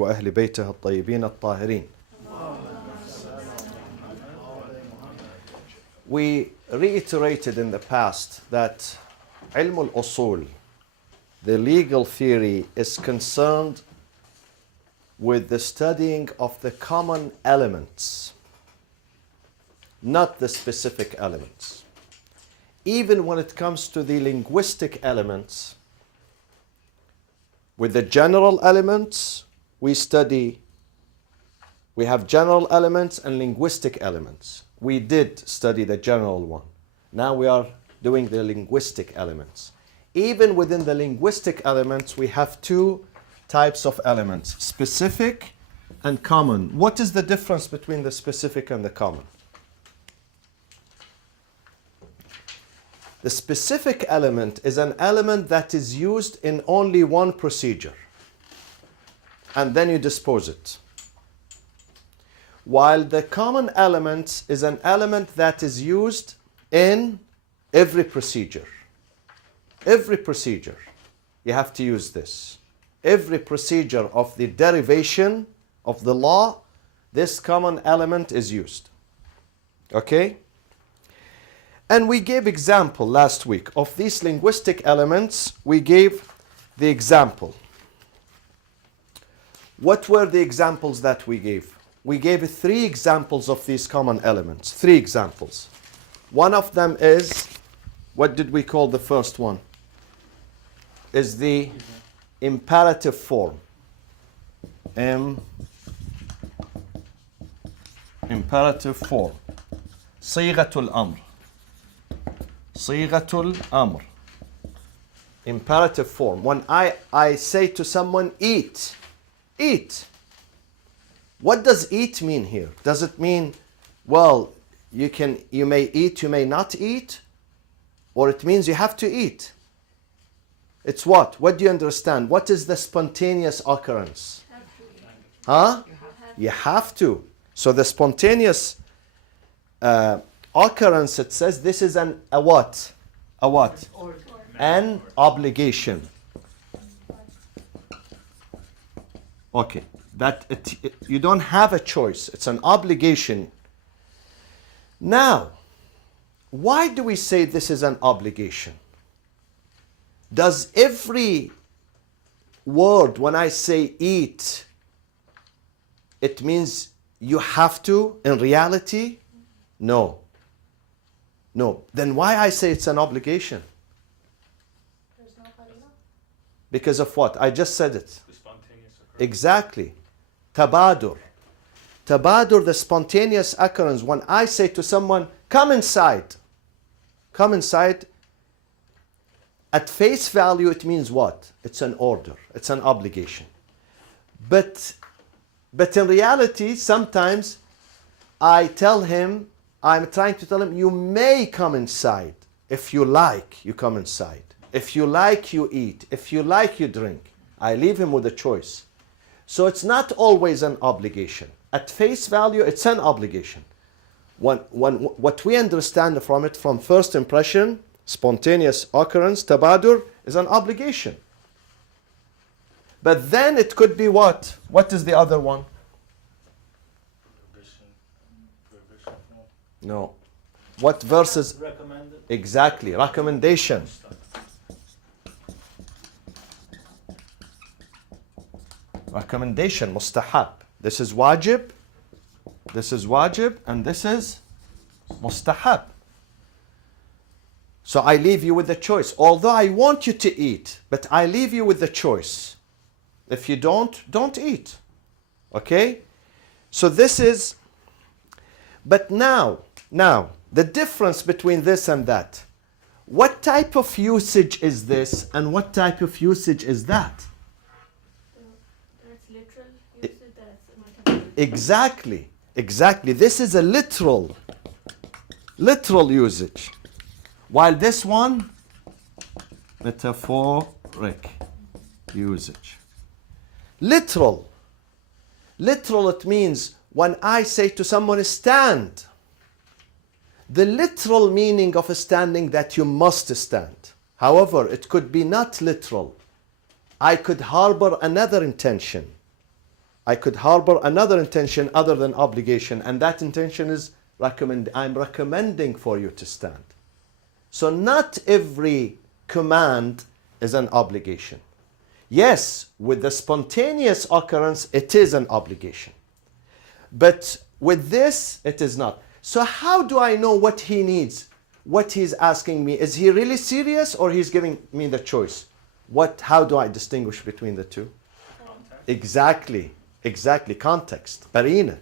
وأهل بيته الطيبين الطاهرين. We reiterated in the past that علم الأصول, the legal theory, is concerned with the studying of the common elements, not the specific elements. Even when it comes to the linguistic elements, with the general elements, we have general elements and linguistic elements. We did study the general one. Now we are doing the linguistic elements. Even within the linguistic elements, we have two types of elements, specific and common. What is the difference between the specific and the common? The specific element is an element that is used in only one procedure, and then you dispose it. While the common element is an element that is used in every procedure. Every procedure, you have to use this. Every procedure of the derivation of the law, this common element is used. Okay? And we gave example last week of these linguistic elements. We gave the example. What were the examples that we gave? We gave 3 examples of these common elements. 3 examples. One of them is, what did we call the first one? Is the imperative form. Imperative form. صيغة الأمر. صيغة الأمر. Imperative form. When I say to someone, eat. Eat. What does eat mean here? Does it mean, well, you may eat, you may not eat? Or it means you have to eat? It's what? What do you understand? What is the spontaneous occurrence? Huh? You have to. So the spontaneous occurrence, it says this is a what? A what? An obligation. Okay. You don't have a choice. It's an obligation. Now, why do we say this is an obligation? Does every word, when I say eat, it means you have to in reality? No. No. Then why I say it's an obligation? There's no qarina. Because of what? I just said it. The spontaneous occurrence. Exactly. Tabadur. Tabadur, the spontaneous occurrence. When I say to someone, come inside. Come inside. At face value, it means what? It's an order. It's an obligation. But in reality, sometimes I'm trying to tell him, you may come inside. If you like, you come inside. If you like, you eat. If you like, you drink. I leave him with a choice. So it's not always an obligation. At face value, it's an obligation. What we understand from it, from first impression, spontaneous occurrence, tabadur, is an obligation. But then it could be what? What is the other one? Prohibition. No. What verses? Recommended. Exactly. Recommendation. Recommendation. Mustahab. This is wajib. This is wajib. And this is mustahab. So I leave you with the choice. Although I want you to eat, but I leave you with the choice. If you don't eat. Okay? So this is, but now, the difference between this and that. What type of usage is this and what type of usage is that? That's literal usage, that's metaphorical. Exactly. This is a literal usage. While this one, metaphoric usage. Literal, it means when I say to someone, stand. The literal meaning of standing that you must stand. However, it could be not literal. I could harbor another intention. I could harbor another intention other than obligation, and that intention is I'm recommending for you to stand. So not every command is an obligation. Yes, with the spontaneous occurrence, it is an obligation. But with this, it is not. So how do I know what he needs? What he's asking me? Is he really serious or he's giving me the choice? How do I distinguish between the two? Exactly. Context. Qarina.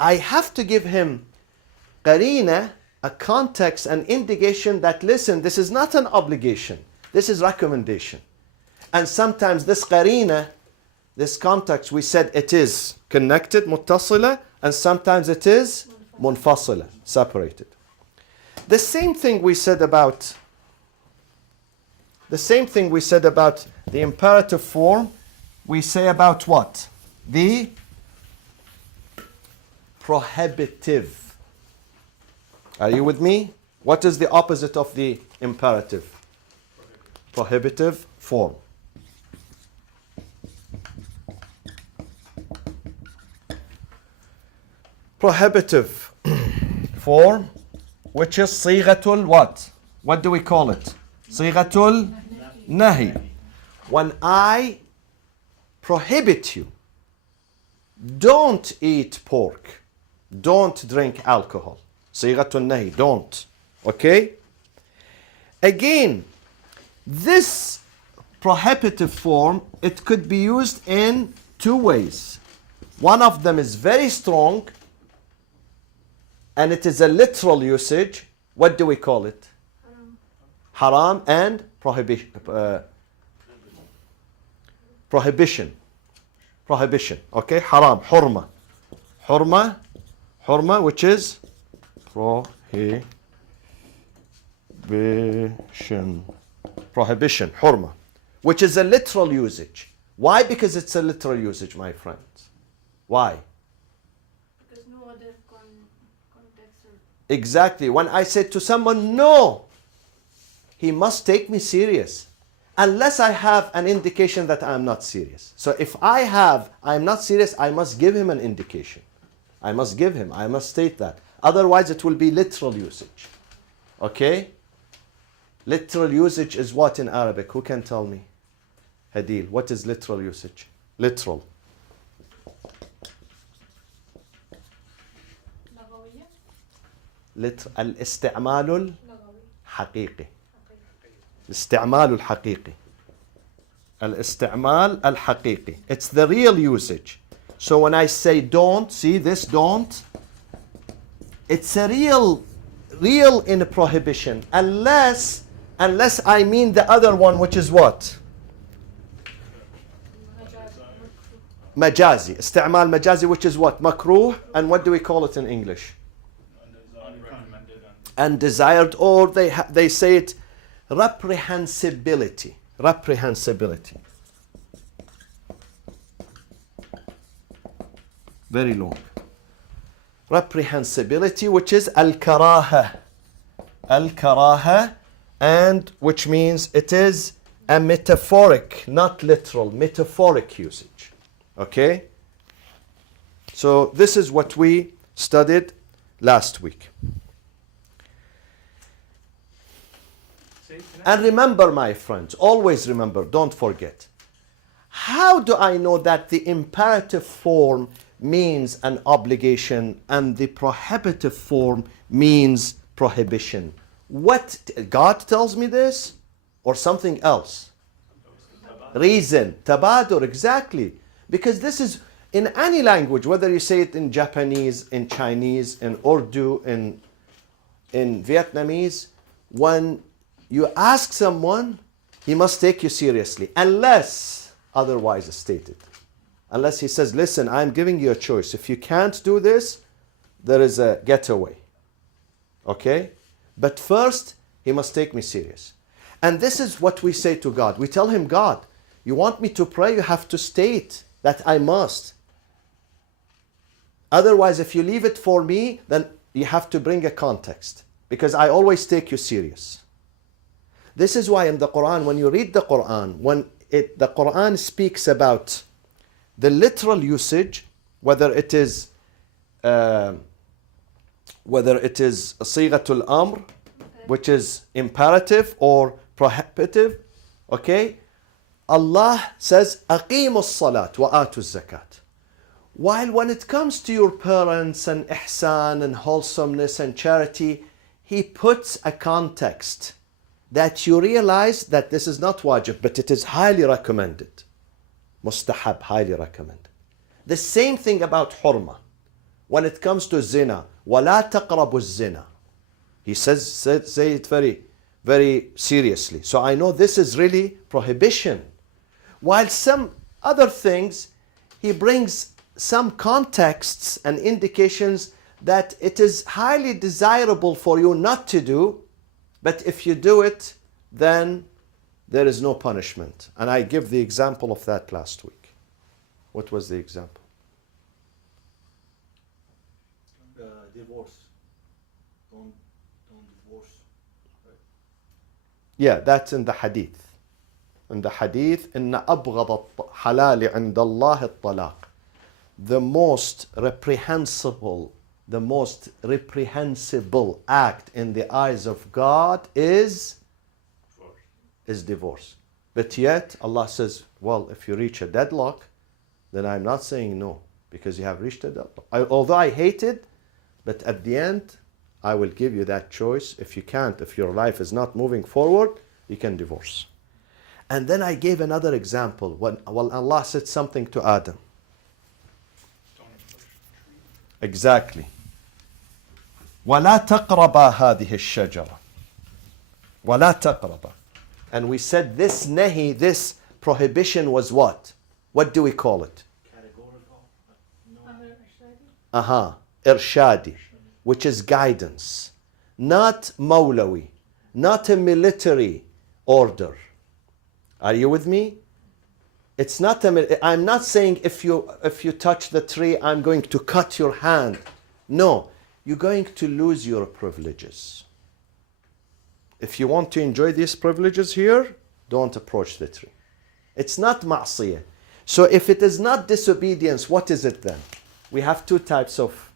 I have to give him qarina, a context, an indication that, listen, this is not an obligation. This is recommendation. And sometimes this qarina, this context, we said it is connected, muttasila, and sometimes it is munfasila, separated. The same thing we said about the imperative form, we say about what? The prohibitive. Are you with me? What is the opposite of the imperative? Prohibitive form. Prohibitive form, which is sighatul what? What do we call it? Sighatul nahi. When I prohibit you, don't eat pork, don't drink alcohol. Sighatul nahi, don't. Okay? Again, this prohibitive form, it could be used in two ways. One of them is very strong, and it is a literal usage. What do we call it? Haram and prohibition. Prohibition. Okay? Haram. Hurma, which is prohibition. Hurma. Which is a literal usage. Why? Because it's a literal usage, my friends. Why? Because no other context. Exactly. When I say to someone, no, he must take me serious. Unless I have an indication that I am not serious. So if I am not serious, I must give him an indication. I must state that. Otherwise it will be literal usage. Okay? Literal usage is what in Arabic? Who can tell me? Hadil, what is literal usage? Literal. الاستعمال الحقيقي. الاستعمال الحقيقي. الاستعمال الحقيقي. It's the real usage. So when I say don't, see this don't, it's a real in a prohibition. Unless I mean the other one, which is what? Majazi. استعمال مجازي, which is what? Makruh. And what do we call it in English? Undesired, or they say it reprehensibility. Very long. Reprehensibility, which is al-karaha, and which means it is a metaphoric, not literal, metaphoric usage. Okay? So this is what we studied last week. And remember, my friends, always remember, don't forget. How do I know that the imperative form means an obligation and the prohibitive form means prohibition? What? God tells me this? Or something else? Reason. Tabadur, exactly. Because this is in any language, whether you say it in Japanese, in Chinese, in Urdu, in Vietnamese, when you ask someone, he must take you seriously, unless otherwise stated. Unless he says, listen, I'm giving you a choice. If you can't do this, there is a getaway. Okay? But first, he must take me serious. And this is what we say to God. We tell him, God, you want me to pray, you have to state that I must. Otherwise, if you leave it for me, then you have to bring a context. Because I always take you serious. This is why in the Quran, when you read the Quran, when the Quran speaks about the literal usage, whether it is صيغة الأمر, which is imperative or prohibitive, okay? Allah says, أقيموا الصلاة وآتوا الزكاة. While when it comes to your parents and ihsan and wholesomeness and charity, He puts a context that you realize that this is not wajib, but it is highly recommended. Mustahab, highly recommended. The same thing about hurma. When it comes to zina, وَلَا تَقْرَبُوا الزِّنَا. He say it very, very seriously. So I know this is really prohibition. While some other things, he brings some contexts and indications that it is highly desirable for you not to do, but if you do it, then there is no punishment. And I give the example of that last week. What was the example? Divorce. Don't divorce. Right? Yeah, that's in the hadith. In the hadith, إن أبغض الحلال عند الله الطلاق. The most reprehensible act in the eyes of God is divorce. But yet Allah says, well, if you reach a deadlock, then I'm not saying no, because you have reached a deadlock. Although I hate it, but at the end, I will give you that choice. If you can't, if your life is not moving forward, you can divorce. And then I gave another example when Allah said something to Adam. Exactly. وَلَا تَقْرَبَا هَذِهِ الشَّجَرَةِ وَلَا تَقْرَبَا. And we said this nahi, this prohibition was what? What do we call it? Categorical. Aha. Irshadi, which is guidance. Not Mawlawi. Not a military order. Are you with me? It's not I'm not saying if you touch the tree, I'm going to cut your hand. No, you're going to lose your privileges. If you want to enjoy these privileges here, don't approach the tree. It's not ma'siyah. So if it is not disobedience, what is it then? We have two types of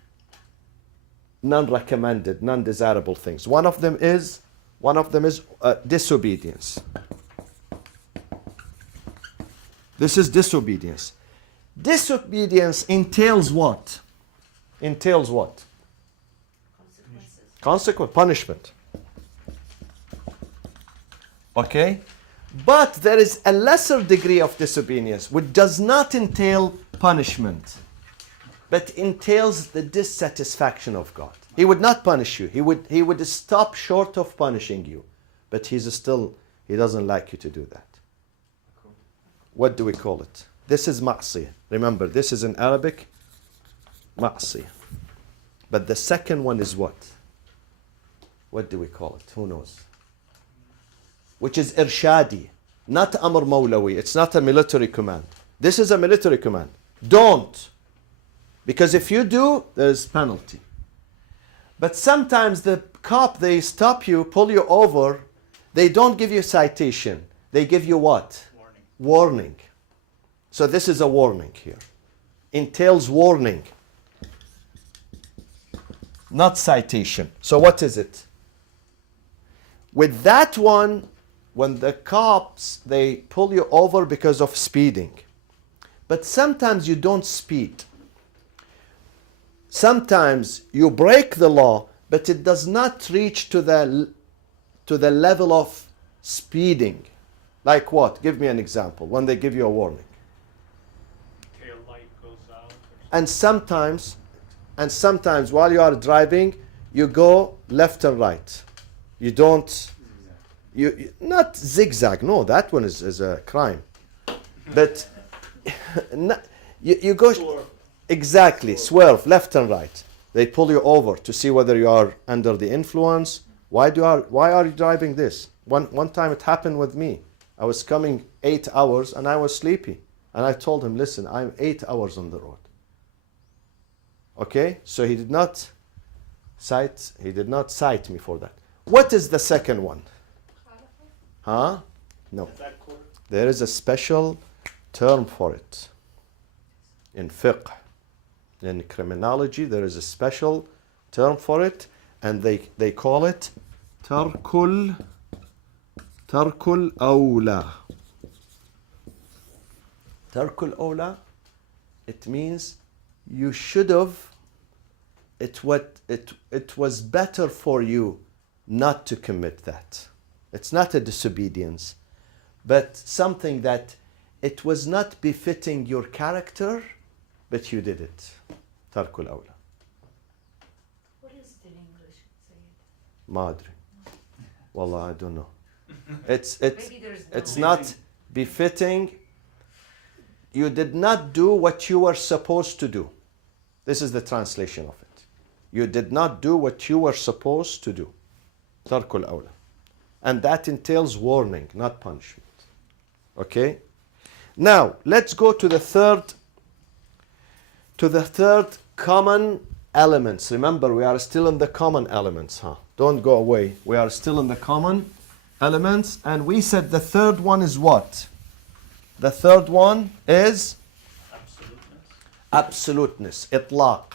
non-recommended, non-desirable things. One of them is disobedience. This is disobedience. Disobedience entails what? Entails what? Consequence, punishment. Okay? But there is a lesser degree of disobedience which does not entail punishment, but entails the dissatisfaction of God. He would not punish you. He would stop short of punishing you, but he doesn't like you to do that. What do we call it? This is ma'siyah. Remember, this is in Arabic, ma'siyah. But the second one is what? What do we call it? Who knows? Which is irshadi, not amr mawlawi. It's not a military command. This is a military command. Don't. Because if you do, there is penalty. But sometimes the cop, they stop you, pull you over. They don't give you citation. They give you what? Warning. So this is a warning here. Entails warning. Not citation. So what is it? With that one, when the cops, they pull you over because of speeding. But sometimes you don't speed. Sometimes you break the law, but it does not reach to the level of speeding. Like what? Give me an example. When they give you a warning. Tail light goes out. And sometimes while you are driving, you go left and right. You don't, you not zigzag. No, that one is a crime. But you go exactly, swerve left and right. They pull you over to see whether you are under the influence. Why are you driving this? One time it happened with me. I was coming 8 hours and I was sleepy. And I told him, listen, I'm 8 hours on the road. Okay? So he did not cite me for that. What is the second one? Huh? No. There is a special term for it. in fiqh. In criminology, there is a special term for it, and they call it tarkul awla. Tarkul awla, it means you should have, it was better for you not to commit that. It's not a disobedience, but something that it was not befitting your character, but you did it. Tarkul awla. What is it in English? Say it. Ma adri. Wallah, I don't know. It's Maybe there's no. it's not befitting. You did not do what you were supposed to do. This is the translation of it. You did not do what you were supposed to do. Tarkul awla. And that entails warning, not punishment. Okay? Now, let's go to the third common elements. Remember, we are still in the common elements, huh? Don't go away. We are still in the common elements, and we said the third one is what? The third one is absoluteness, itlaq.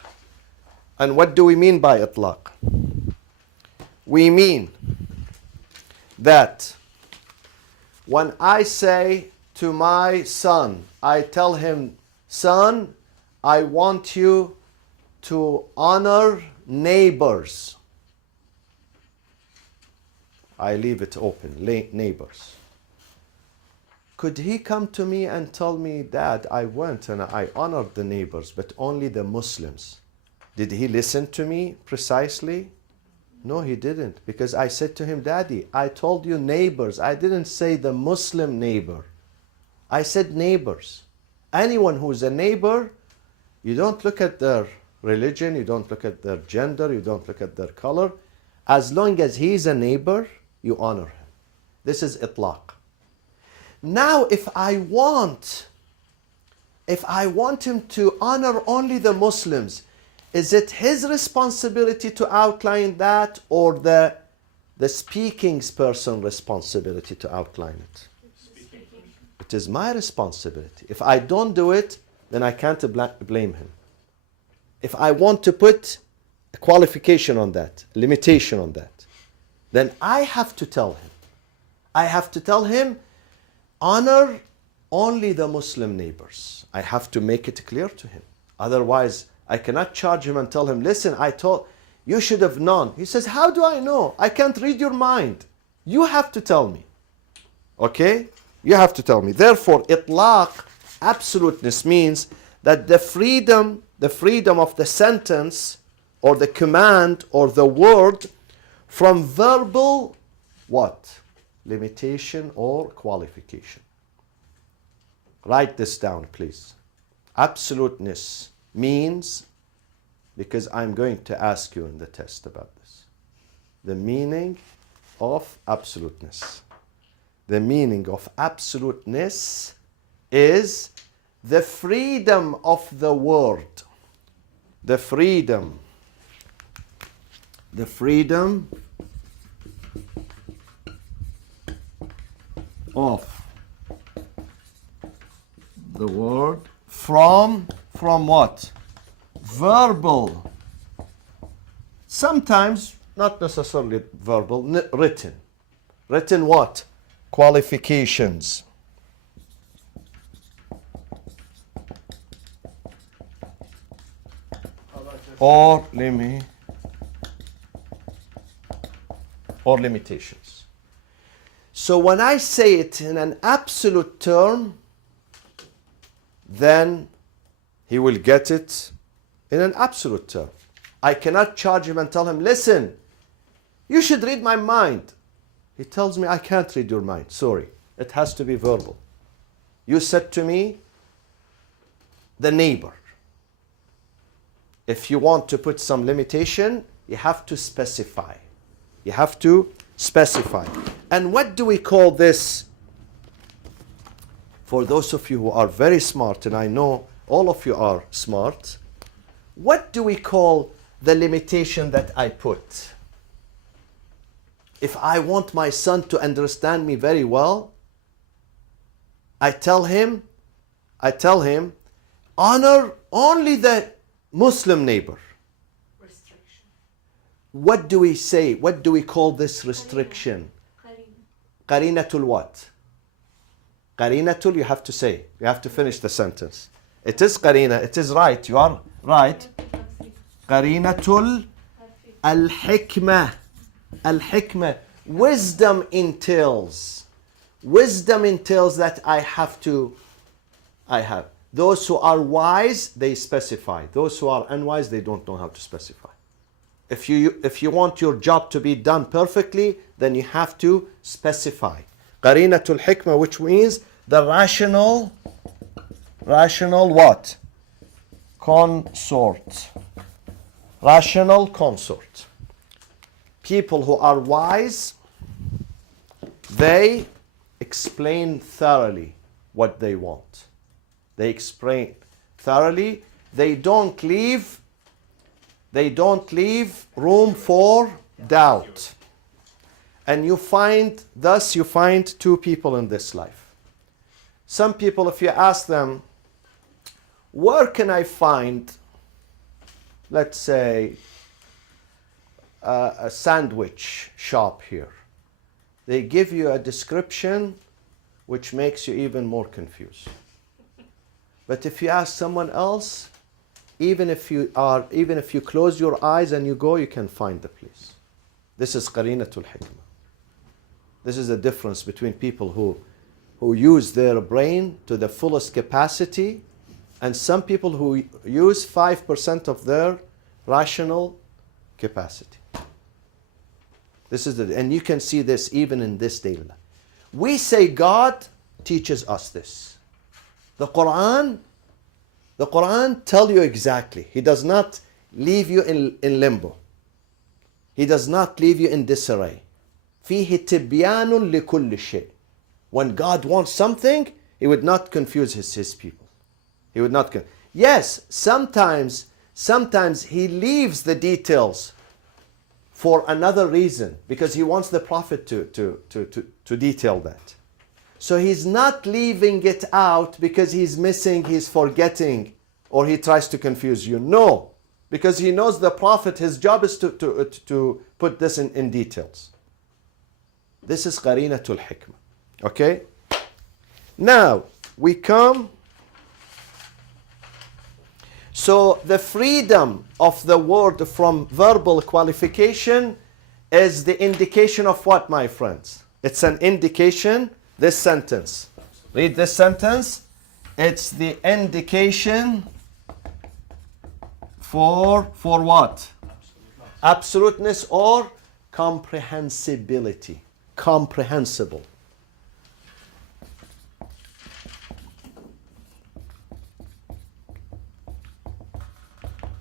And what do we mean by itlaq? We mean that when I say to my son, I tell him, son, I want you to honor neighbors. I leave it open, neighbors. Could he come to me and tell me, Dad, I went and I honored the neighbors, but only the Muslims? Did he listen to me precisely? No, he didn't, because I said to him, Daddy, I told you neighbors. I didn't say the Muslim neighbor. I said neighbors. Anyone who is a neighbor, you don't look at their religion, you don't look at their gender, you don't look at their color. As long as he is a neighbor, you honor him. This is itlaq. Now, if I want him to honor only the Muslims, is it his responsibility to outline that, or the speaking person's responsibility to outline it? It is my responsibility. If I don't do it, then I can't blame him. If I want to put a qualification on that, limitation on that, then I have to tell him. I have to tell him, honor only the Muslim neighbors. I have to make it clear to him. Otherwise, I cannot charge him and tell him, listen, I told you should have known. He says, how do I know? I can't read your mind. You have to tell me. Okay? You have to tell me. Therefore, itlaq, absoluteness, means that the freedom of the sentence or the command or the word from verbal what? Limitation or qualification. Write this down, please. Absoluteness means, because I'm going to ask you in the test about this, the meaning of absoluteness. The meaning of absoluteness is the freedom of the word. The freedom of the word from what? Verbal. Sometimes not necessarily verbal, written. Written what? Qualifications. Or limitations. So when I say it in an absolute term, then he will get it in an absolute term. I cannot charge him and tell him, listen, you should read my mind. He tells me, I can't read your mind. Sorry. It has to be verbal. You said to me, the neighbor. If you want to put some limitation, you have to specify. You have to specify. And what do we call this? For those of you who are very smart, and I know all of you are smart, what do we call the limitation that I put? If I want my son to understand me very well, I tell him, Honor only the Muslim neighbor. Restriction. What do we say? What do we call this restriction? Qarina. Qarinatul what? Qarinatul, you have to say. You have to finish the sentence. It is qarina. It is right. You are right. Qarinatul al-hikmah. Al-hikmah. Wisdom entails. Wisdom entails that I have. Those who are wise, they specify. Those who are unwise, they don't know how to specify. If you want your job to be done perfectly, then you have to specify. Qarinatul hikmah, which means the rational what? Consort. Rational consort. People who are wise, they explain thoroughly what they want. They explain thoroughly. They don't leave room for doubt. And thus you find two people in this life. Some people, if you ask them, where can I find, let's say, a sandwich shop here? They give you a description which makes you even more confused. But if you ask someone else, even if you close your eyes and you go, you can find the place. This is qarinatul hikmah. This is the difference between people who use their brain to the fullest capacity and some people who use 5% of their rational capacity. And you can see this even in this daily life. We say God teaches us this. The Quran tells you exactly. He does not leave you in limbo. He does not leave you in disarray. فيه تبيان لكل شيء. When God wants something, He would not confuse His people. He would not. Yes, sometimes He leaves the details for another reason because He wants the Prophet to detail that. So He's not leaving it out because He's missing, He's forgetting, or He tries to confuse you. No, because He knows the Prophet, his job is to put this in details. This is qarinatul hikmah. Okay? Now, we come. So the freedom of the word from verbal qualification is the indication of what, my friends? It's an indication. This sentence. Read this sentence. It's the indication for what? Absoluteness or comprehensibility. Comprehensible.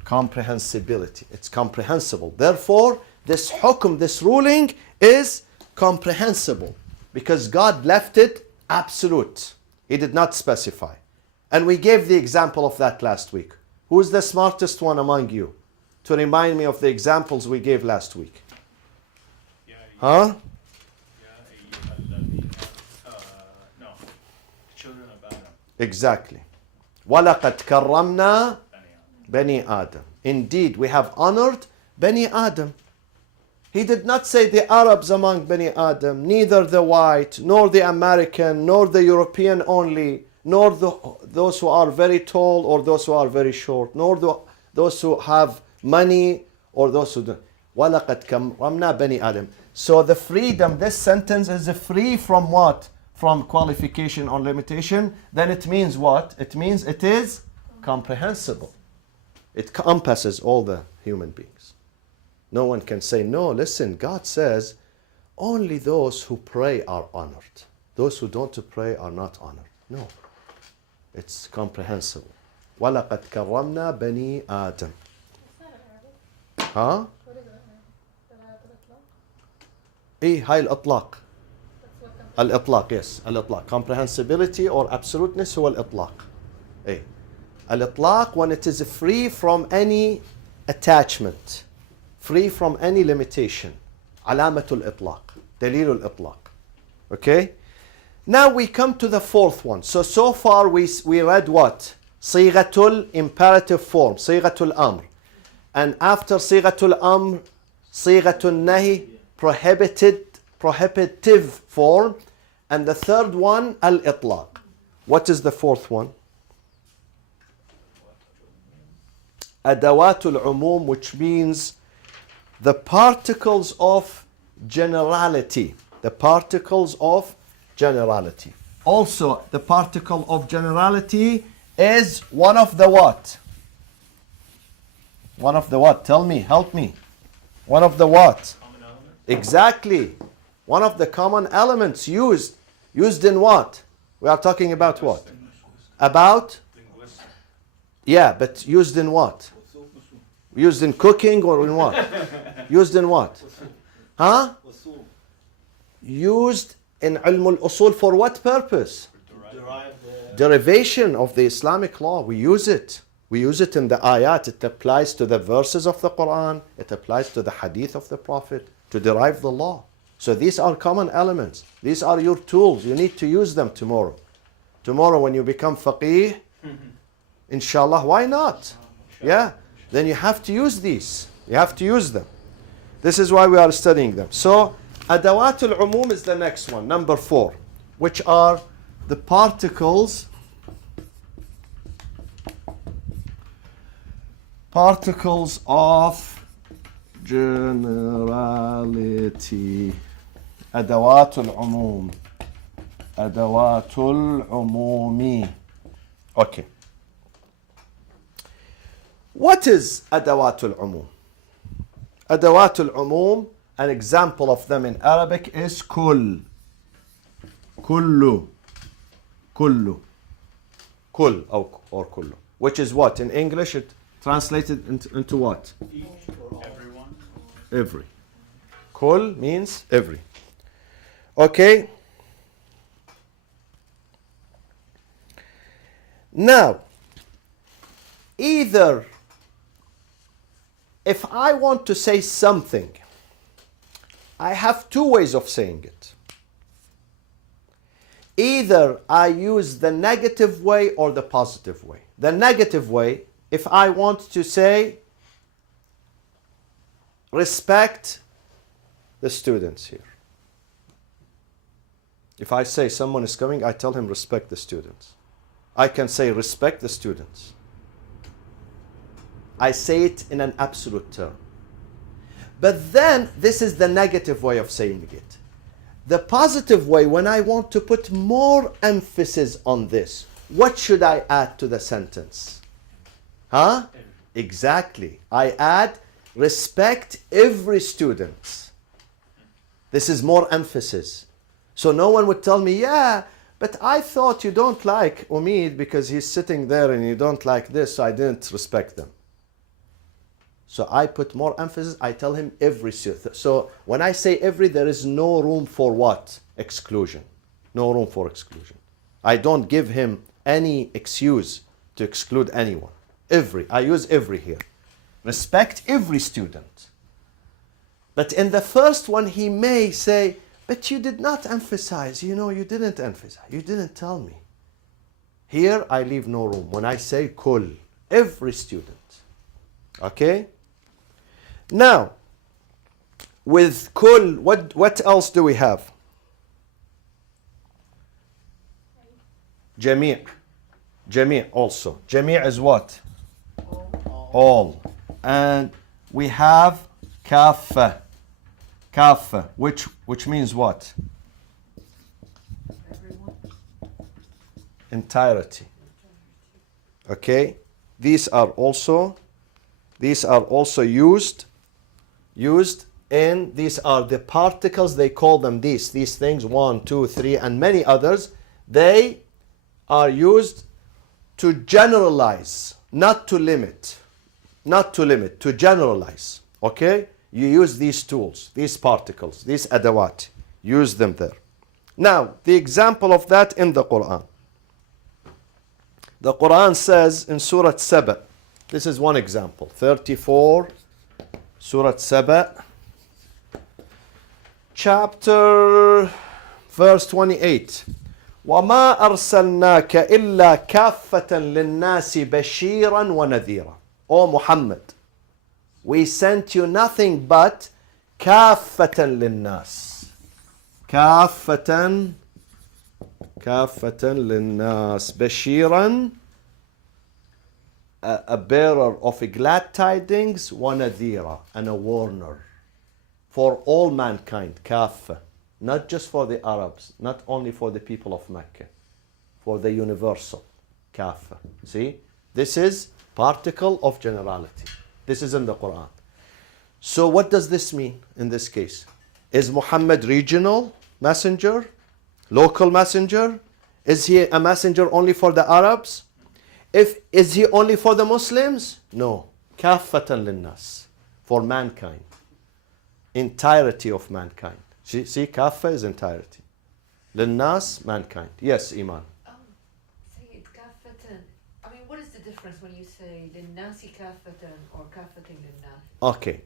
Comprehensibility. It's comprehensible. Therefore, this hukum, this ruling is comprehensible. Because God left it absolute. He did not specify. And we gave the example of that last week. Who is the smartest one among you? To remind me of the examples we gave last week. Huh? No. Children of Adam. Exactly. وَلَقَدْ كَرَّمْنَا بَنِي آدَمَ. Indeed, we have honored Bani Adam. He did not say the Arabs among Bani Adam, neither the white, nor the American, nor the European only, nor those who are very tall or those who are very short, nor those who have money or those who don't. وَلَقَدْ كَرَّمْنَا بَنِي آدَمَ. So the freedom, this sentence is free from what? From qualification or limitation. Then it means what? It means it is comprehensible. It encompasses all the human beings. No one can say, no, listen, God says, only those who pray are honored. Those who don't pray are not honored. No. It's comprehensible. وَلَقَدْ كَرَّمْنَا بَنِي آدَمَ. Huh? إيه هاي الإطلاق. الإطلاق, yes. الإطلاق. Comprehensibility or absoluteness هو الإطلاق. إيه. الإطلاق when it is free from any attachment. Free from any limitation. علامة الإطلاق. دليل الإطلاق. Okay? Now we come to the fourth one. So far we read what? صيغة imperative form, صيغة الأمر. And after صيغة الأمر, صيغة النهي, prohibitive form. And the third one, al-itlaq. What is the fourth one? Adawatul umum, which means the particles of generality. The particles of generality. Also, the particle of generality is one of the what? One of the what? Tell me, help me. One of the what? Common element? Exactly. One of the common elements used. Used in what? We are talking about what? About? Linguistic. Yeah, but used in what? Usul. Used in cooking or in what? Used in what? Usul. Huh? Usul. Used in ilm al-usul for what purpose? Derive the Derivation of the Islamic law. We use it. We use it in the ayat. It applies to the verses of the Quran. It applies to the hadith of the Prophet to derive the law. So these are common elements. These are your tools. You need to use them tomorrow. Tomorrow when you become faqih, inshallah, why not? Yeah, then you have to use these. You have to use them. This is why we are studying them. So, Adawatul Umum is the next one, number 4, which are the particles of generality. Adawatul Umum. Adawatul Umumi. Okay. What is Adawatul Umum? Adawatul Umum, an example of them in Arabic is kull. Kullu. Kullu. Kull or kullu. Which is what? In English it translated into what? each or all. Everyone? Every. Kull means every. Okay. Now, either if I want to say something, I have two ways of saying it. Either I use the negative way or the positive way. The negative way, if I want to say, respect the students here. If I say someone is coming, I tell him respect the students. I can say respect the students. I say it in an absolute term. But then, this is the negative way of saying it. The positive way, when I want to put more emphasis on this, what should I add to the sentence? Huh? Exactly. I add respect every student. This is more emphasis. So no one would tell me, yeah, but I thought you don't like Umid because he's sitting there and you don't like this, so I didn't respect them. So I put more emphasis, I tell him every student. So when I say every, there is no room for what? Exclusion. No room for exclusion. I don't give him any excuse to exclude anyone. Every. I use every here. Respect every student. But in the first one, he may say, but you did not emphasize. You know, you didn't emphasize. You didn't tell me. Here, I leave no room. When I say kull, every student. Okay? Now, with kull, what else do we have? Jami'. Jami' also. Jami' is what? All. And we have kaffa. Kaffa, which means what? Everyone. Entirety. Okay? These are also used in, these are the particles, they call them these things, 1, 2, 3, and many others. They are used to generalize, not to limit. Not to limit, to generalize. Okay? You use these tools, these particles, these adawat. Use them there. Now, the example of that in the Quran. The Quran says in Surah Saba, this is one example, 34, Surah Saba, chapter, verse 28. وَمَا أَرْسَلْنَاكَ إِلَّا كَافَّةً لِلنَّاسِ بَشِيرًا وَنَذِيرًا. O Muhammad, we sent you nothing but كَافَّةً لِلنَّاسِ. كَافَّةً لِلنَّاسِ. بَشِيرًا, a bearer of glad tidings, وَنَذِيرًا, and a warner. For all mankind, كَافَّة. Not just for the Arabs, not only for the people of Mecca, for the universal, كَافَّة. See, this is particle of generality. This is in the Quran. So what does this mean in this case? Is Muhammad regional messenger? Local messenger? Is he a messenger only for the Arabs? Is he only for the Muslims? No. كَافَّةً لِلنَّاسِ. For mankind. Entirety of mankind. See, kaffa is entirety. Linnas, mankind. Yes, Iman. Sayyid Kaffatan. I mean, what is the difference when you say Linnasi Kaffatan or Kaffatin Linnas? Okay.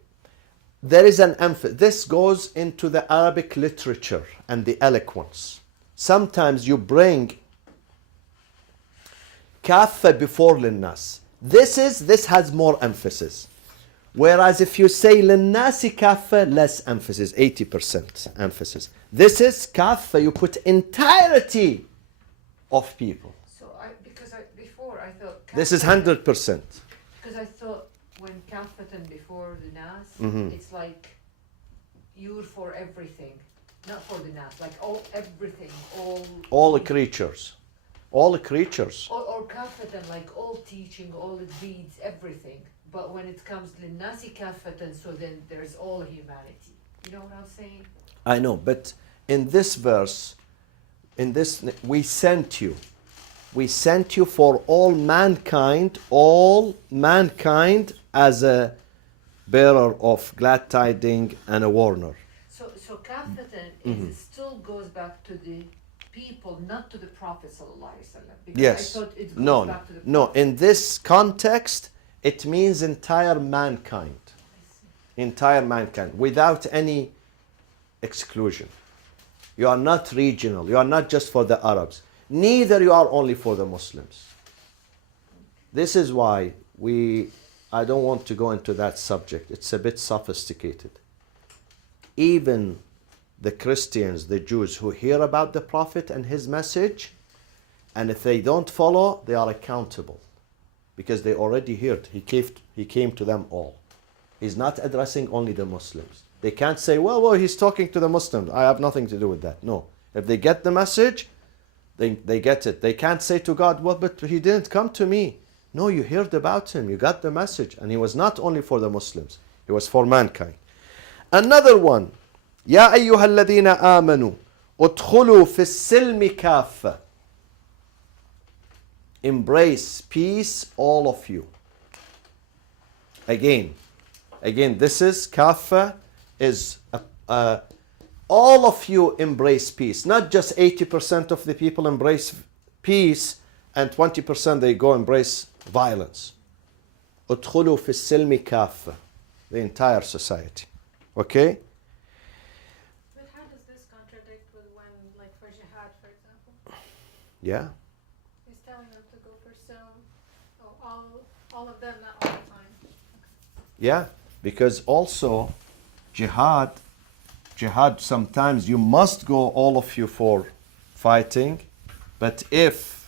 There is an emphasis. This goes into the Arabic literature and the eloquence. Sometimes you bring kaffa before linnas. This has more emphasis. Whereas if you say linnasi kaffa, less emphasis, 80% emphasis. This is kaffa, you put entirety of people. So before I thought This is Kaffatan- 100%. Because I thought when Kaffatan before the Nas, Mhm. it's like you're for everything, not for the Nas, like everything, All the creatures. All the creatures. or Kaffatan, like all teaching, all the deeds, everything. But when it comes to Nasi Kaffatan, so then there's all humanity. You know what I'm saying? I know, but in this verse, we sent you. We sent you for all mankind as a bearer of glad tidings and a warner. So Kaffatan still goes back to the people, not to the Prophet sallallahu alaihi wasallam. Because Yes. I thought it goes No, back to the no. Prophet. In this context, it means entire mankind. Entire mankind, without any exclusion. You are not regional. You are not just for the Arabs. Neither you are only for the Muslims. This is why I don't want to go into that subject. It's a bit sophisticated. Even the Christians, the Jews who hear about the Prophet and his message, and if they don't follow, they are accountable. Because they already heard. He came to them all. He's not addressing only the Muslims. They can't say, well, he's talking to the Muslims. I have nothing to do with that. No. If they get the message, they get it. They can't say to God, well, but he didn't come to me. No, you heard about him. You got the message. And he was not only for the Muslims. He was for mankind. Another one. يا أيها الذين آمنوا ادخلوا في السلم كافة. Embrace peace, all of you. Again, this is kaffa, is all of you embrace peace. Not just 80% of the people embrace peace and 20% they go embrace violence. ادخلوا في السلم كافة. The entire society. Okay? But how does this contradict with when, like for jihad, for example, Yeah. he's telling them to go for all of them, not all the time. Yeah, because also jihad sometimes you must go all of you for fighting, but if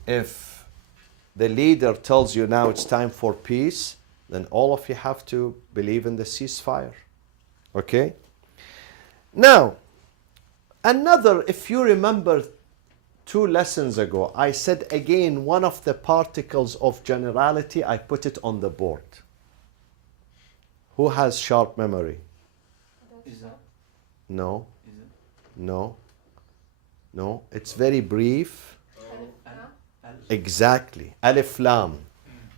the leader tells you now it's time for peace, then all of you have to believe in the ceasefire. Okay? Now, if you remember 2 lessons ago, I said again one of the particles of generality, I put it on the board. Who has sharp memory? Is that? No, Is it? no. It's very brief. Huh? Exactly. Alif Lam.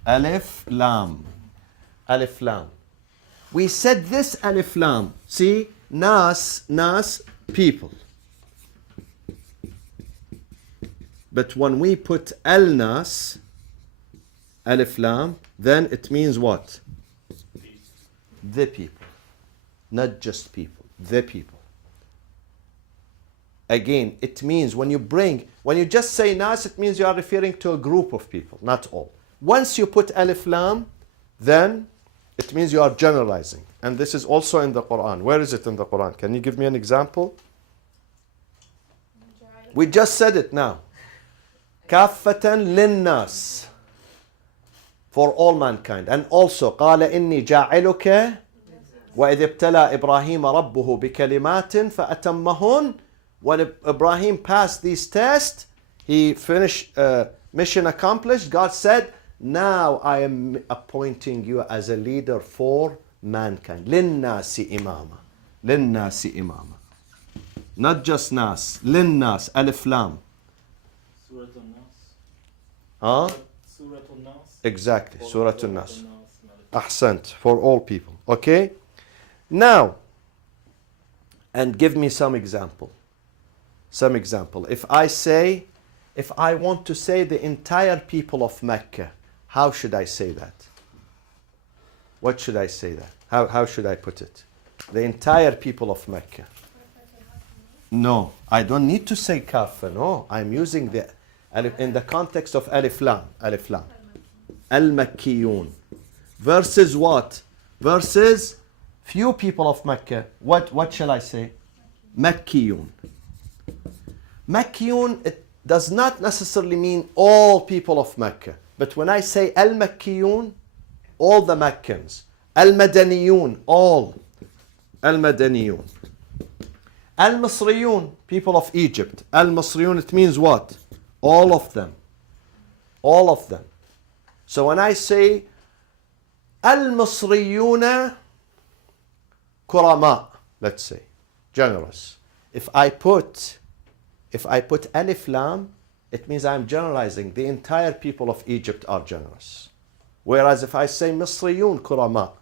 Alif Lam. Alif Lam. We said this Alif Lam. See? Nas, people. But when we put Al-Nas, Alif Lam, then it means what? Peace. The people. Not just people. The people. again, it means when you just say nas, it means you are referring to a group of people, not all. Once you put alif lam, then it means you are generalizing. And this is also in the Quran. Where is it in the Quran? Can you give me an example? We just said it now. Kaffatan linnas. For all mankind. And also, قال إني جاعلك وإذ ابتلى إبراهيم ربه بكلمات فأتمهن. When Ibrahim passed these tests, he finished mission accomplished. God said, now I am appointing you as a leader for mankind. للناس إماما. للناس إماما. Not just nas. للناس. Alif lam. Surah An-Nas. Huh? Surah An-Nas. Exactly. Surah An-Nas. An-Nas. Ahsant. For all people. Okay? Now, and give me some example. Some example. If I want to say the entire people of Mecca, how should I say that? What should I say that? How should I put it? The entire people of Mecca. No, I don't need to say kaffa. No, I'm using the alif in the context of alif lam. Alif lam. Al-Makkiyun. Versus what? Versus few people of Mecca. What shall I say? Makkiyun. Makkiyun, it does not necessarily mean all people of Mecca. But when I say Al-Makkiyun, all the Meccans. Al-Madaniyun, all. Al-Madaniyun. Al-Misriyun, people of Egypt. Al-Misriyun, it means what? All of them. All of them. So when I say Al-Misriyuna Kurama, let's say, generous. If I put alif lam, it means I'm generalizing. The entire people of Egypt are generous. Whereas if I say Misriyun Kurama,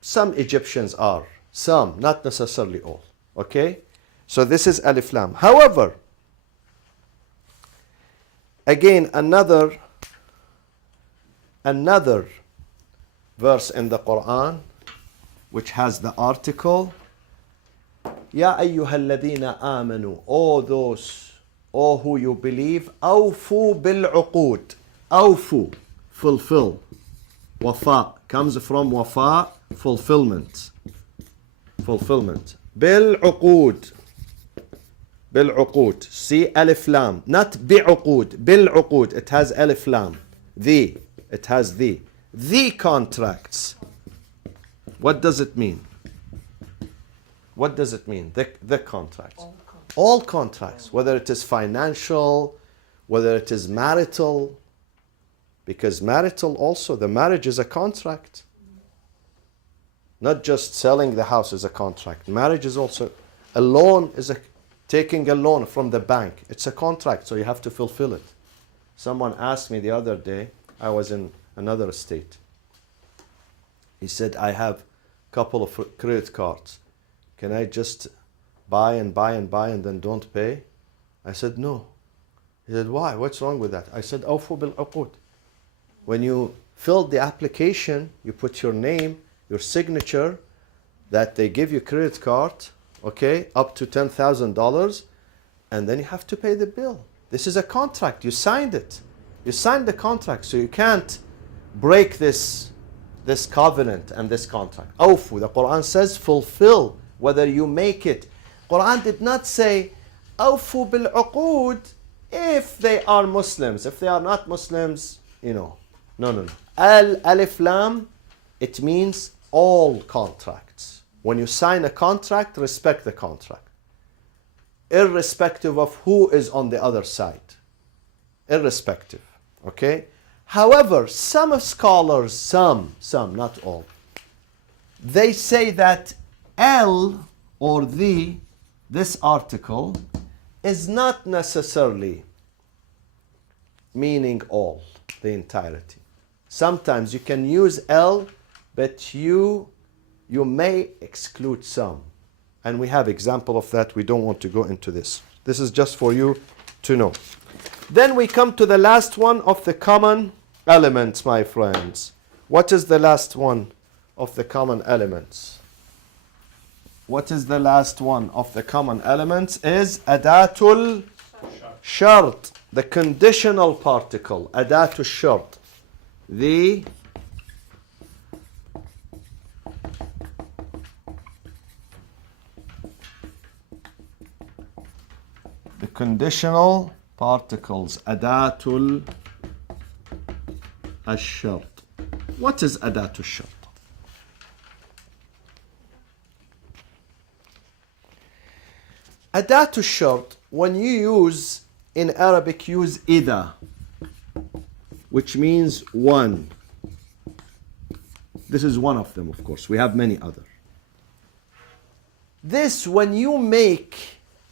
some Egyptians are. Some, not necessarily all. Okay? So this is alif lam. However, again, another verse in the Quran which has the article Ya ayyuhal ladina amanu, all who you believe, awfu bil uqud. Awfu, fulfill. Wafa comes from wafa, fulfillment. Fulfillment. Bil uqud. Bil uqud. See alif lam. Not bi'uqud. Bil uqud. It has alif lam. The. It has the. The contracts. What does it mean? What does it mean? The contracts. All contracts, whether it is financial, whether it is marital, because marital also, the marriage is a contract. Not just selling the house is a contract. Marriage is also, a loan is taking a loan from the bank. It's a contract, so you have to fulfill it. Someone asked me the other day, I was in another state. He said, I have a couple of credit cards. Can I just buy and buy and buy and then don't pay? I said, no. He said, why? What's wrong with that? I said, awfu bil uqud. When you filled the application, you put your name, your signature, that they give you credit card, okay, up to $10,000, and then you have to pay the bill. This is a contract. You signed it. You signed the contract, so you can't break this covenant and this contract. Awfu, the Quran says, fulfill, whether you make it. Quran did not say, awfu bil uqud, if they are Muslims. If they are not Muslims, No. Alif lam, it means all contracts. When you sign a contract, respect the contract. Irrespective of who is on the other side. Irrespective. Okay? However, some scholars, some, not all, they say that L or this article is not necessarily meaning all, the entirety. Sometimes you can use L, but you may exclude some. And we have example of that. We don't want to go into this. This is just for you to know. Then we come to the last one of the common elements, my friends. What is the last one of the common elements? what is the last one of the common elements? Is adatul shart, the conditional particle. Adatul shart, the conditional particles. Adatul shart. What is adatul shart? Adatul shart, when you use in Arabic, use ida, which means one. This is one of them, of course. We have many other. This, when you make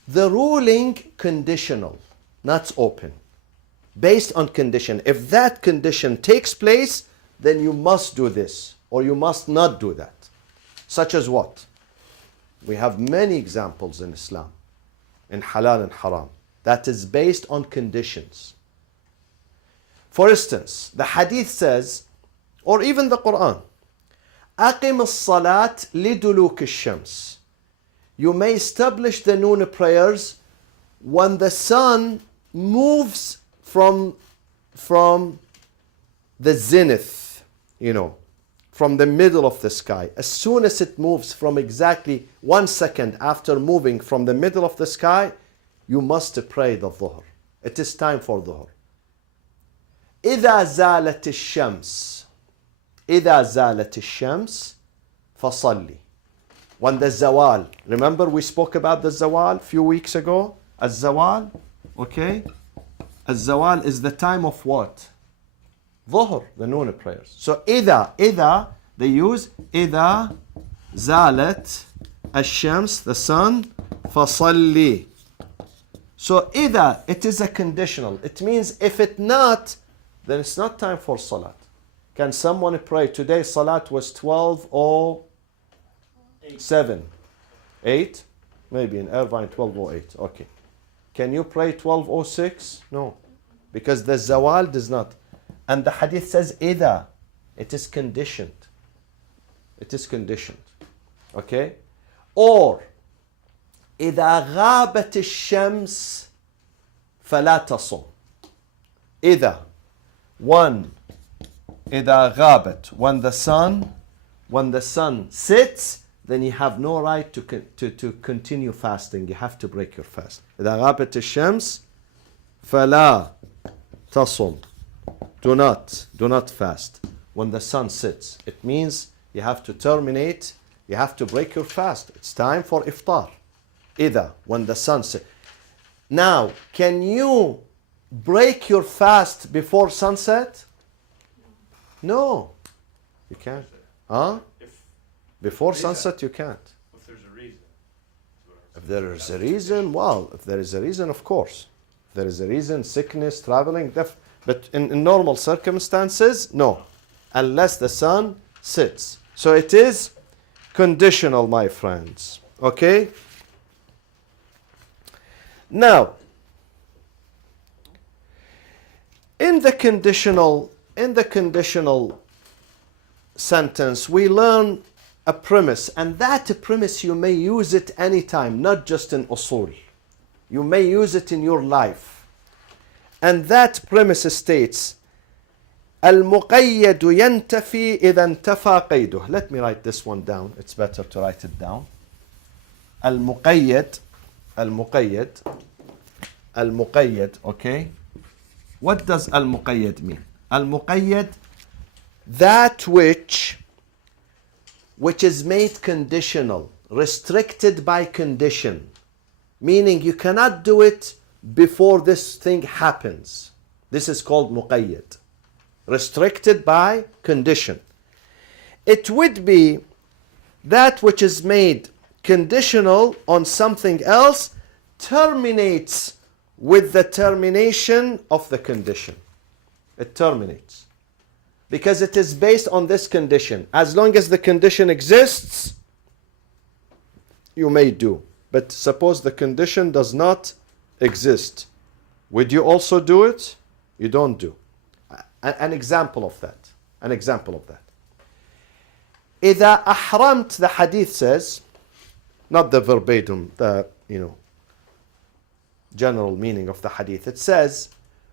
the ruling conditional, not open, based on condition. If that condition takes place, then you must do this, or you must not do that. Such as what? We have many examples in Islam, in halal and haram, that is based on conditions. For instance, the hadith says, or even the Quran, أقم الصلاة لدلوك الشمس. You may establish the noon prayers when the sun moves from the zenith, from the middle of the sky. As soon as it moves from exactly 1 second after moving from the middle of the sky, you must pray the dhuhr. It is time for dhuhr. إذا زالت الشمس إذا زالت الشمس فصلي. When the zawal, remember we spoke about the zawal a few weeks ago? Al-zawal, okay? Al-zawal is the time of what? Dhuhr, the noon prayers. So إذا, they use إذا زالت الشمس, the sun, فصلي. So إذا, it is a conditional. It means if it not, then it's not time for salat. Can someone pray? Today salat was 12:07. 8? Maybe in Irvine 12:08. Okay. Can you pray 12:06? No. Because the zawal does not. And the hadith says إذا. It is conditioned. It is conditioned. Okay? Or إذا غابت الشمس فلا تصم. إذا. One. إذا غابت. When the sun sits, then you have no right to continue fasting. You have to break your fast. إذا غابت الشمس فلا تصم. Do not fast when the sun sits. It means you have to terminate, you have to break your fast. It's time for iftar. إذا, when the sun sets. Now, can you break your fast before sunset? No, you can't. Huh? Before sunset you can't. If there's a reason. If there is a reason, well, if there is a reason, of course. If there is a reason, sickness, traveling, but in normal circumstances, no. Unless the sun sits. So it is conditional, my friends. Okay? Now, in the conditional sentence, we learn a premise, and that premise you may use it anytime, not just in usul. You may use it in your life. And that premise states, المقيد ينتفي إذا انتفى قيده. Let me write this one down. It's better to write it down. المقيد, okay? What does المقيد mean? المقيد, that which is made conditional, restricted by condition. Meaning you cannot do it before this thing happens. This is called muqayyad. Restricted by condition. It would be that which is made conditional on something else terminates with the termination of the condition. It terminates. Because it is based on this condition. As long as the condition exists, you may do. But suppose the condition does not exist. Would you also do it? You don't do. An example of that. إذا أحرمت, the hadith says, not the verbatim, the general meaning of the hadith. It says,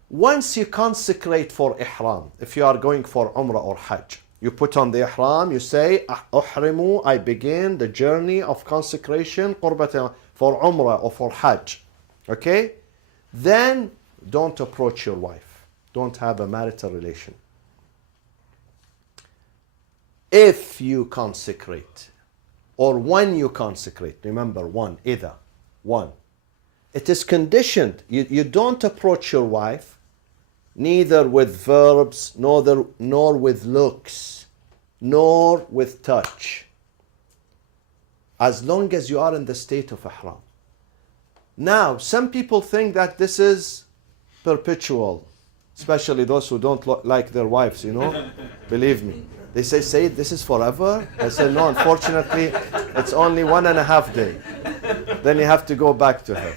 once you consecrate for ihram, if you are going for umrah or hajj, you put on the ihram, you say, uhrimu, I begin the journey of consecration qurbatan for umrah or for hajj. Okay? Then don't approach your wife. Don't have a marital relation. If you consecrate, or when you consecrate, remember one, either, one. It is conditioned. You don't approach your wife neither with verbs, nor with looks, nor with touch, as long as you are in the state of ihram. Now, some people think that this is perpetual, especially those who don't like their wives, Believe me. They say, Sayyid, this is forever? I say, no, unfortunately, it's only 1.5 days. Then you have to go back to her.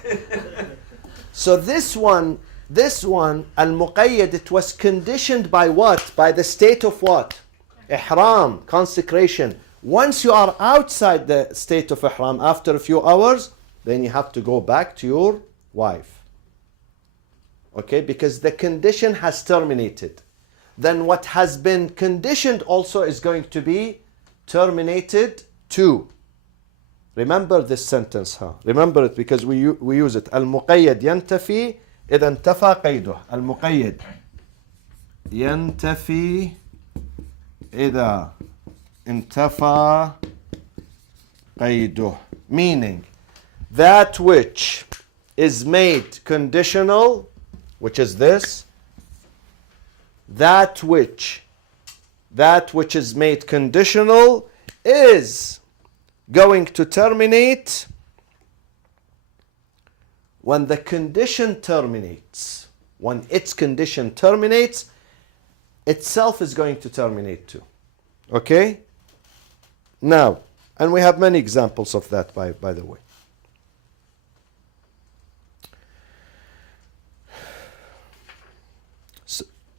So this one, al-muqayyad, it was conditioned by what? By the state of what? Ihram, consecration. Once you are outside the state of ihram, after a few hours, then you have to go back to your wife. Okay, because the condition has terminated. Then what has been conditioned also is going to be terminated too. Remember this sentence, huh? Remember it because we use it. Al-muqayyad yantafi إذا انتفى قيده. Al-muqayyad yantafi إذا انتفى قيده. Meaning, that which is made conditional, which is this, that which is made conditional is going to terminate when the condition terminates. When its condition terminates, itself is going to terminate too. Okay? Now, and we have many examples of that, by the way.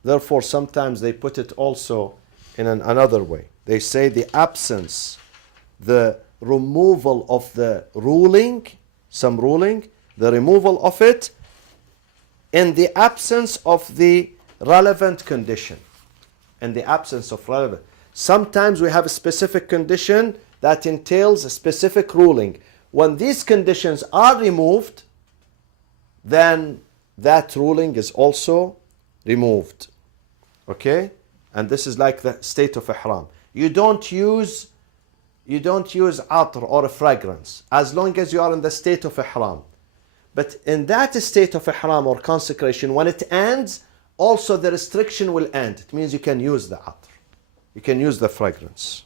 Therefore, sometimes they put it also in another way. They say the absence, the removal of the ruling, some ruling, the removal of it in the absence of the relevant condition. In the absence of relevant. Sometimes we have a specific condition that entails a specific ruling. When these conditions are removed, then that ruling is also removed. Okay? And this is like the state of ihram. You don't use atr or a fragrance as long as you are in the state of ihram. But in that state of ihram or consecration, when it ends, also the restriction will end. It means you can use the atr. You can use the fragrance.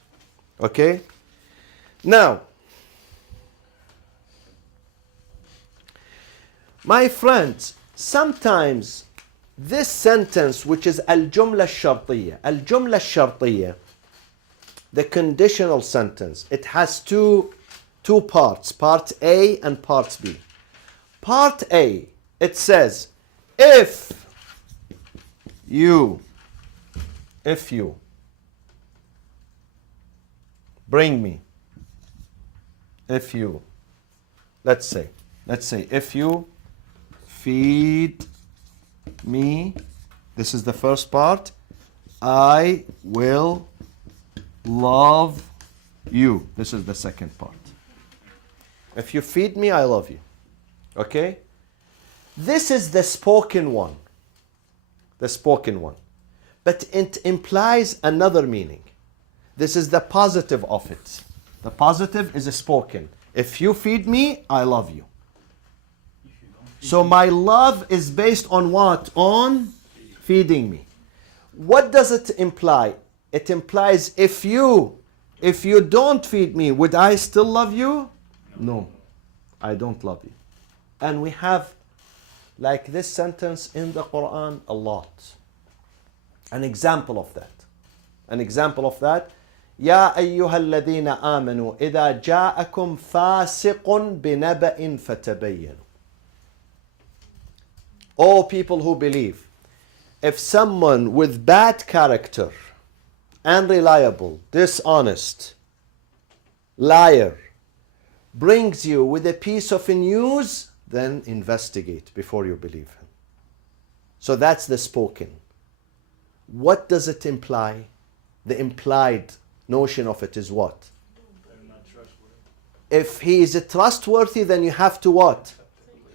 Okay? Now, my friends, sometimes this sentence, which is al-jumla al-shartiyya, the conditional sentence, it has two parts, part A and part B. Part A, it says, if you bring me, if you, let's say, if you feed me, this is the first part, I will love you. This is the second part. If you feed me, I love you. Okay? This is the spoken one. The spoken one. But it implies another meaning. This is the positive of it. The positive is a spoken. If you feed me, I love you. So my love is based on what? On feeding me. What does it imply? It implies if you don't feed me, would I still love you? No, I don't love you. And we have like this sentence in the Quran a lot. An example of that. يا أيها الذين آمنوا إذا جاءكم فاسق بنبأ فتبينوا. O people who believe, if someone with bad character, unreliable, dishonest, liar, brings you with a piece of news, then investigate before you believe him. So that's the spoken. What does it imply? The implied notion of it is what? They're not trustworthy. If he is trustworthy, then you have to what?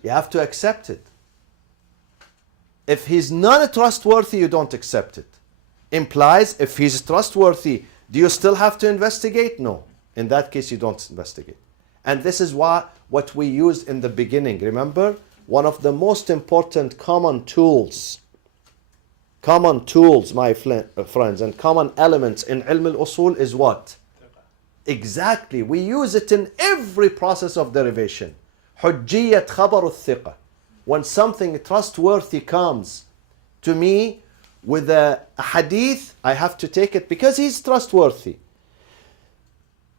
You have to accept it. If he's not trustworthy, you don't accept it. Implies if he's trustworthy, do you still have to investigate? No. In that case, you don't investigate. And this is what we used in the beginning. Remember? One of the most important common tools, my friends, and common elements in ilm al-usul is what? Exactly. We use it in every process of derivation. حجية خبر الثقة. When something trustworthy comes to me with a hadith, I have to take it because he's trustworthy.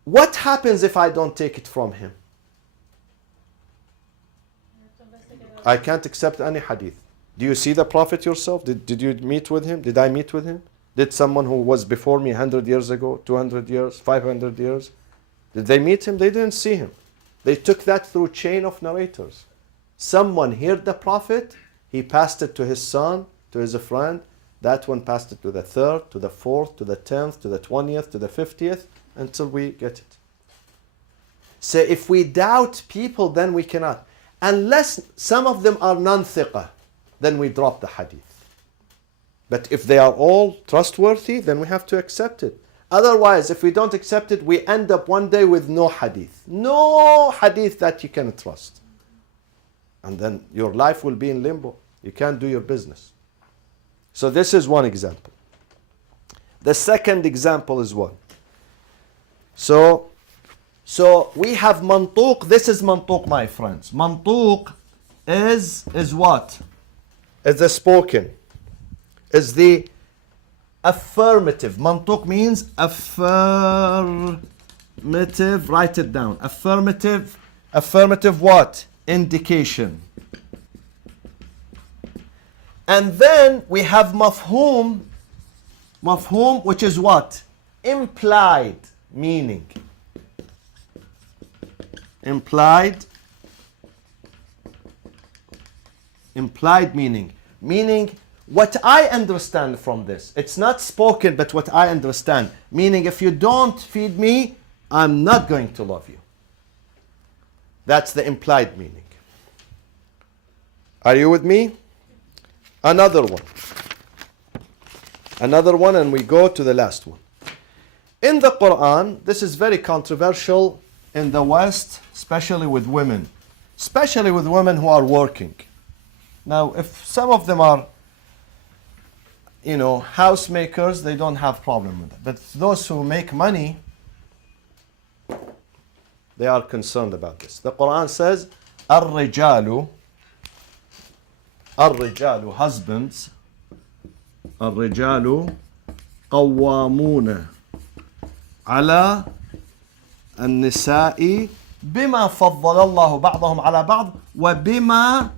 What happens if I don't take it from him? I can't accept any hadith. Do you see the Prophet yourself? Did you meet with him? Did I meet with him? Did someone who was before me 100 years ago, 200 years, 500 years? Did they meet him? They didn't see him. They took that through chain of narrators. Someone heard the Prophet, he passed it to his son, to his friend. That one passed it to the third, to the fourth, to the 10th, to the 20th, to the 50th, until we get it. So if we doubt people, then we cannot. Unless some of them are non-thiqah, then we drop the hadith. But if they are all trustworthy, then we have to accept it. Otherwise, if we don't accept it, we end up one day with no hadith. No hadith that you can trust. And then your life will be in limbo. You can't do your business. So this is one example. The second example is what? So we have mantuq. This is mantuq, my friends. Mantuq is what? Is the spoken. Is the affirmative. Mantuq means affirmative. Write it down. Affirmative what? Indication. And then we have mafhum. Mafhum, which is what? Implied meaning. Implied meaning. Meaning what I understand from this. It's not spoken, but what I understand. Meaning if you don't feed me, I'm not going to love you. That's the implied meaning. Are you with me? Another one. Another one, and we go to the last one. In the Quran, this is very controversial in the West, especially with women. Especially with women who are working. Now, if some of them are, housemakers, they don't have problem with it. But those who make money, they are concerned about this. The Quran says, الرجال husbands, الرجال قوامون على النساء بما فضل الله بعضهم على بعض وبما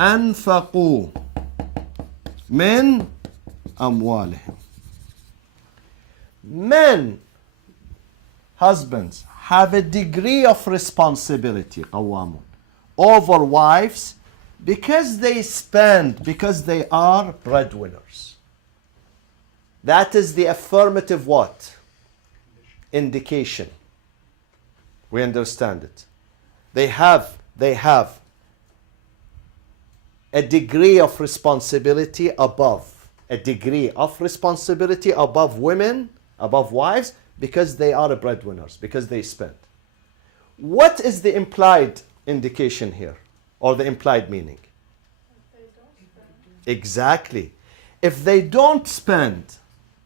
أنفقوا من أموالهم. Men, husbands, have a degree of responsibility, قوامون, over wives because they spend, because they are breadwinners. That is the affirmative what? Indication. We understand it. They have a degree of responsibility above. A degree of responsibility above women, above wives, because they are breadwinners, because they spend. What is the implied indication here? Or the implied meaning? Exactly. If they don't spend,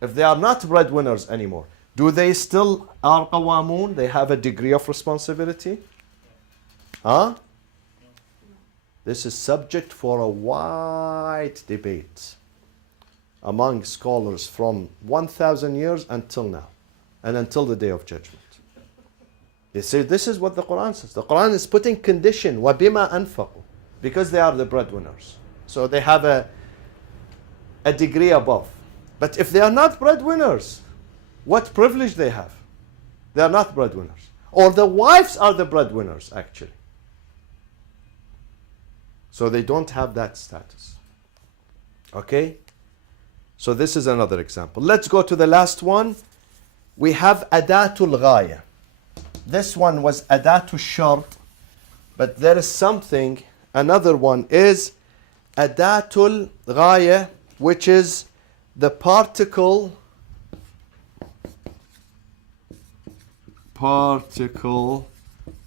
if they are not breadwinners anymore, do they still are qawamun? They have a degree of responsibility? Huh? This is subject for a wide debate among scholars from 1,000 years until now, and until the day of judgment. They say this is what the Quran says. The Quran is putting condition, وَبِمَا أَنفَقُوا, because they are the breadwinners. So they have a degree above. But if they are not breadwinners, what privilege they have? They are not breadwinners. Or the wives are the breadwinners, actually. So they don't have that status. Okay? So this is another example. Let's go to the last one. We have Adatul Ghaya. This one was Adatul Shart, but there is something, another one is Adatul Ghaya, which is the particle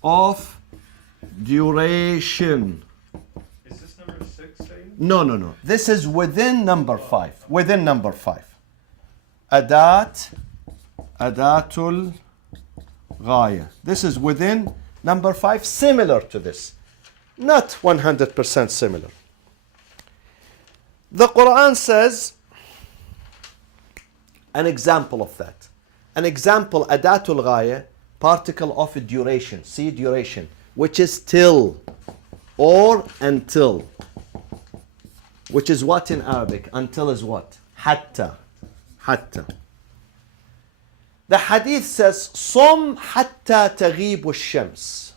of duration. Is this number 6, Sayyid? No. This is within number 5. Within number 5. Adatul Ghaya. This is within number 5, similar to this. Not 100% similar. The Quran says an example of that. An example, Adatul Ghaya, particle of duration. See, duration, which is till or until. Which is what in Arabic? Until is what? Hatta. Hatta. The hadith says, Som hatta taghibu shams.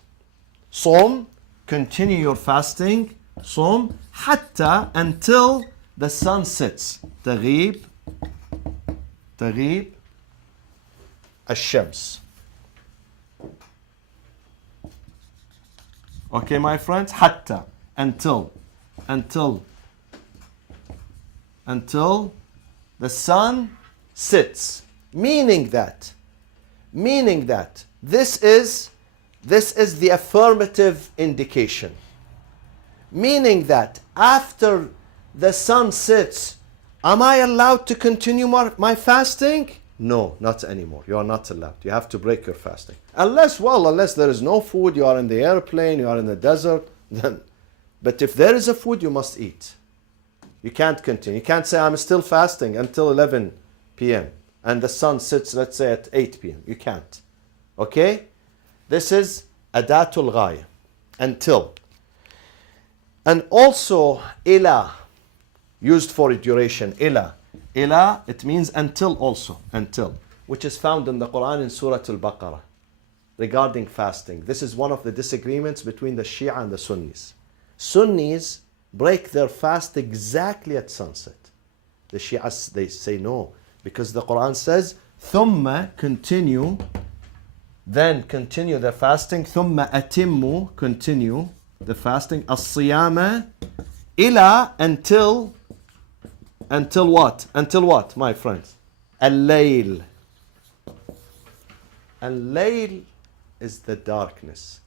Som, continue your fasting. Som hatta, until the sun sets. Taghib الشمس. Okay, my friends? Hatta, until the sun sits. Meaning that this is the affirmative indication. Meaning that after the sun sets, am I allowed to continue my fasting? No, not anymore. You are not allowed. You have to break your fasting. Unless there is no food, you are in the airplane, you are in the desert, then. But if there is a food, you must eat. You can't continue. You can't say, I'm still fasting until 11 p.m. and the sun sets, let's say, at 8 p.m. You can't. Okay? This is Adatul Ghaya. Until. And also, ila, used for duration. Ila, it means until also. Until. Which is found in the Quran in Surah Al-Baqarah. Regarding fasting. This is one of the disagreements between the Shia and the Sunnis. Sunnis break their fast exactly at sunset. The Shias, they say no. Because the Quran says, ثُمَّ continue, then continue the fasting. ثُمَّ أَتِمُّ continue the fasting. الصِّيَامَ إِلَى until what? Until what, my friends? Al-layl. Al-layl is the darkness.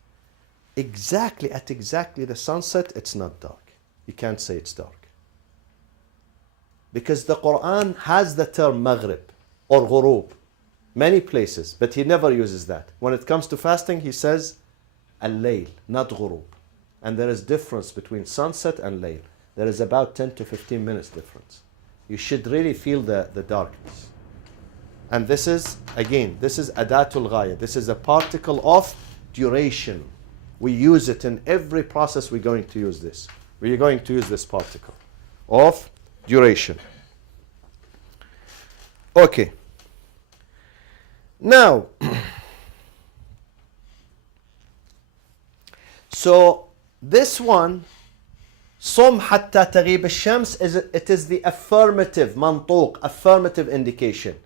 Exactly at the sunset, it's not dark. You can't say it's dark. Because the Quran has the term maghrib or ghurub many places, but he never uses that. When it comes to fasting, he says al-layl, not ghurub. And there is difference between sunset and layl. There is about 10 to 15 minutes difference. You should really feel the darkness. And this is Adatul Ghaya. This is a particle of duration. We use it in every process we're going to use this. We're going to use this particle of duration. Okay. Now, so this one, Som hatta taghib al-shams, it is the affirmative, mantuq, affirmative indication.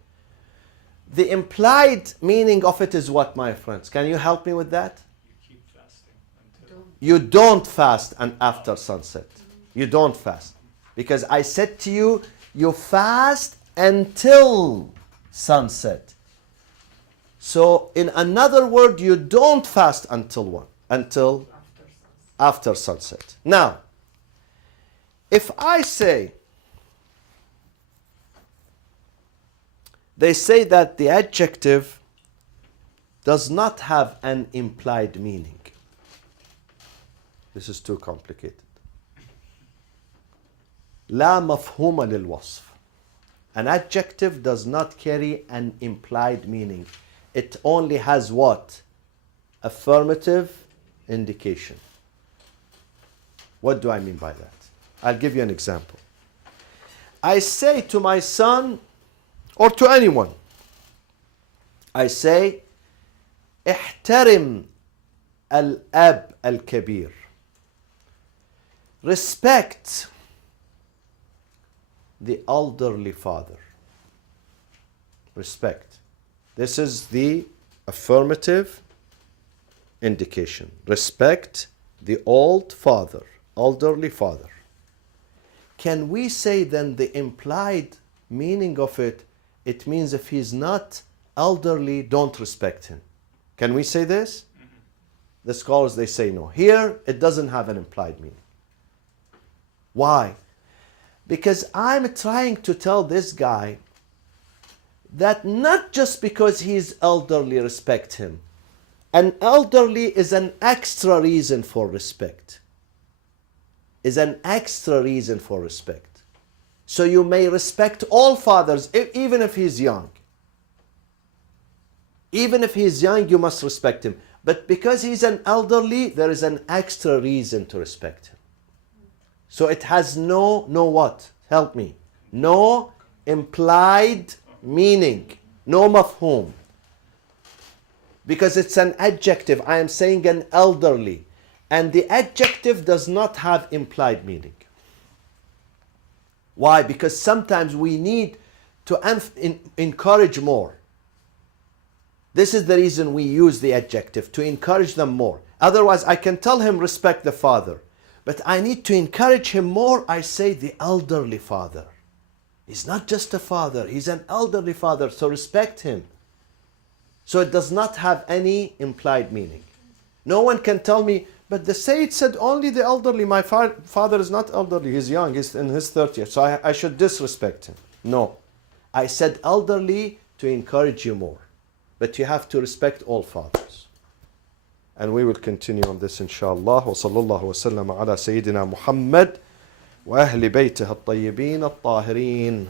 The implied meaning of it is what, my friends? Can you help me with that? You keep fasting until... You don't fast and after sunset. You don't fast. Because I said to you, you fast until sunset. So in another word, you don't fast until what? Until after sunset. Now, if I say, they say that the adjective does not have an implied meaning. This is too complicated. لا مفهوم للوصف. An adjective does not carry an implied meaning. It only has what? Affirmative indication. What do I mean by that? I'll give you an example. I say to my son, or to anyone, I say, احترم الأب الكبير. Respect the elderly father. Respect. This is the affirmative indication. Respect the old father, elderly father. Can we say then the implied meaning of it, it means if he's not elderly, don't respect him? Can we say this? The scholars, they say no. Here, it doesn't have an implied meaning. Why? Because I'm trying to tell this guy that not just because he's elderly, respect him. An elderly is an extra reason for respect. Is an extra reason for respect. So you may respect all fathers, even if he's young. Even if he's young, you must respect him. But because he's an elderly, there is an extra reason to respect him. So it has no what? Help me. No implied meaning. No mafhum. Because it's an adjective. I am saying an elderly. And the adjective does not have implied meaning. Why? Because sometimes we need to encourage more. This is the reason we use the adjective, to encourage them more. Otherwise, I can tell him respect the father. But I need to encourage him more. I say the elderly father. He's not just a father. He's an elderly father. So respect him. So it does not have any implied meaning. No one can tell me, but the Sayyid said only the elderly. My father is not elderly. He's young. He's in his 30s. So I should disrespect him. No. I said elderly to encourage you more. But you have to respect all fathers. And we will continue on this inshallah. وصلى الله وسلم على سيدنا محمد وأهل بيته الطيبين الطاهرين.